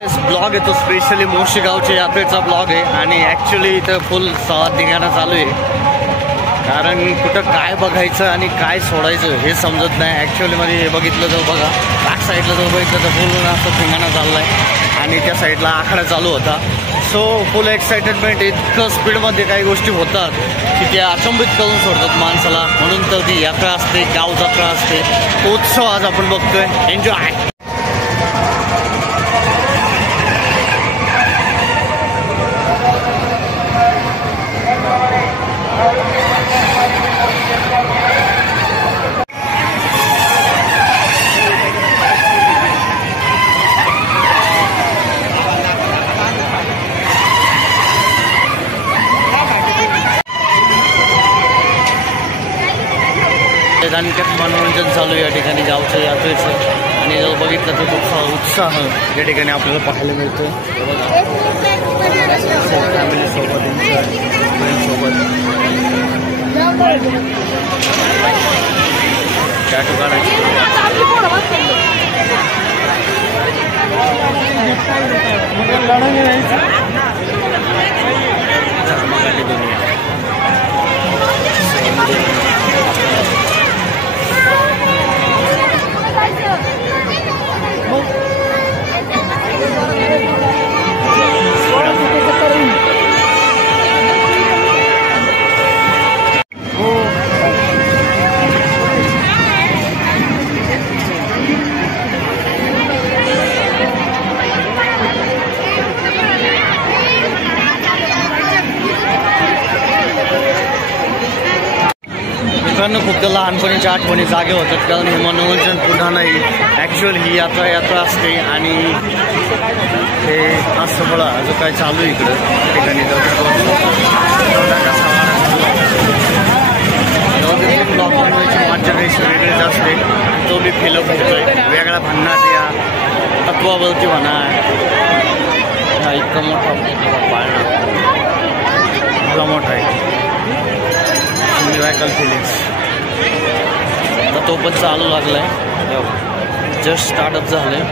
Blog आहे तो specially Morshi गावच्या यात्रेचा ब्लॉग आहे आणि ॲक्च्युली इथं फुल धिंगाणा चालू आहे, कारण कुठं काय बघायचं आणि काय सोडायचं हे समजत नाही. ॲक्च्युलीमध्ये हे बघितलं तर बघा, बॅक साईडला जर बघितलं तर फुल असं धिंगाणा चालला आहे आणि त्या साईडला आखाडा चालू होता. सो फुल एक्साइटेडमेंट, इतकं स्पीडमध्ये काही गोष्टी होतात की त्या अचंबित करून सोडतात माणसाला. म्हणून तर ती यात्रा असते, गाव जत्रा असते, तो उत्सव आज आपण बघतोय. एन्जॉय. दानक्यात मनोरंजन चालू आहे या ठिकाणी गावच्या यात्रेचं, आणि जर बघितलं तर खूप उत्साह या ठिकाणी आपल्याला पाहायला मिळतो. फॅमिलीसोबत, फ्रेंडसोबत टॅटू काढायचे. खूप लहानपणीच्या आठवणी जागे होतात, कारण हे मनोरंजन पुन्हा नाही. ॲक्च्युअल ही यात्रा असते आणि हे असं बळा जो काय चालू आहे इकडं ठिकाणी ब्लॉग बनवायची मजा काही वेगळीच असते. तो मी फील करतोय वेगळा भन्नाट या तत्वावरती म्हणा. हा इतका मोठा पाळणा मला मोठा आहे. मिराकल फिलिंग्स आता तो पण चालू लागलाय, जस्ट स्टार्टअप झालंय.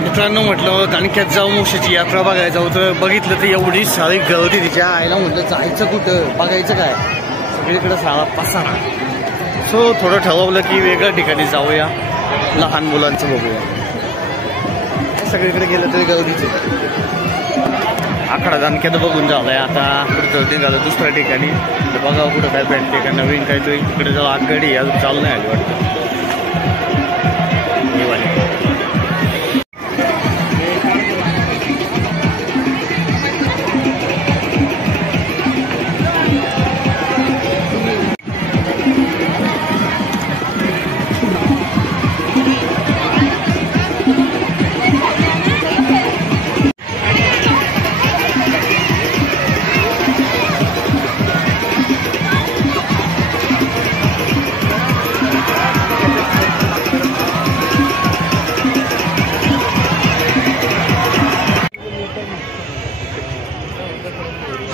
मित्रांनो, म्हटलं दानक्यात जाऊ मोशीची यात्रा बघायचं होतं. बघितलं तर एवढी सारी गर्दी, तिच्या आईला म्हटलं जायचं कुठं, बघायचं काय, सगळीकडे सारा पसारा. सो थोडं ठरवलं की वेगळ्या ठिकाणी जाऊया, लहान मुलांचं बघूया. सगळीकडे गेलं तरी गर्दीच. आखाडा दानक्यात बघून झालंय, आता पुढचं निघालं दुसऱ्या ठिकाणी. तर बघा कुठं काय भेटते का नवीन काय. तो इकडे जाऊ आगगाडी अजून चालू नाही आली वाटतं.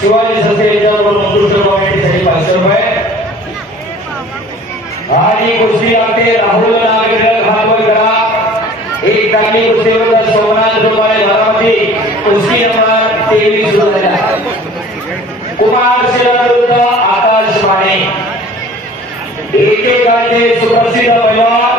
शिवाजी संस्थेच्यावर उत्कृष्ट कॉमेडीसाठी 500 रुपये. आणि कुस्ती लागते राहुल नागेकर, हात वर करा. एक चांगली कुस्ती विरुद्ध सोमनाथ रुपाळे बारामती, कुस्ती नंबर 23 सुरू झाला. कुमार शिला विरुद्ध आकाश माने, एकेकाचे सुप्रसिद्ध पैलवान.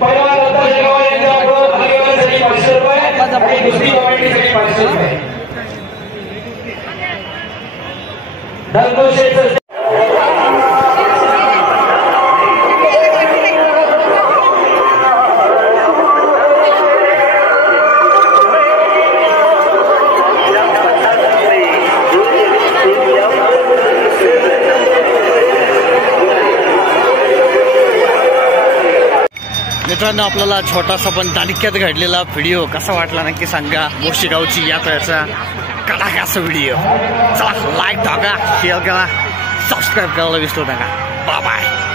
पहिला धनकोशेचं मित्रांनो, आपल्याला छोटासा पण तालुक्यात घडलेला व्हिडिओ कसा वाटला नक्की सांगा. मोशीगावची यात्रेचा कडाक्याचा व्हिडिओ. चला, लाईक टाका, शेअर करा, सबस्क्राईब करायला विसरू नका. Bye bye.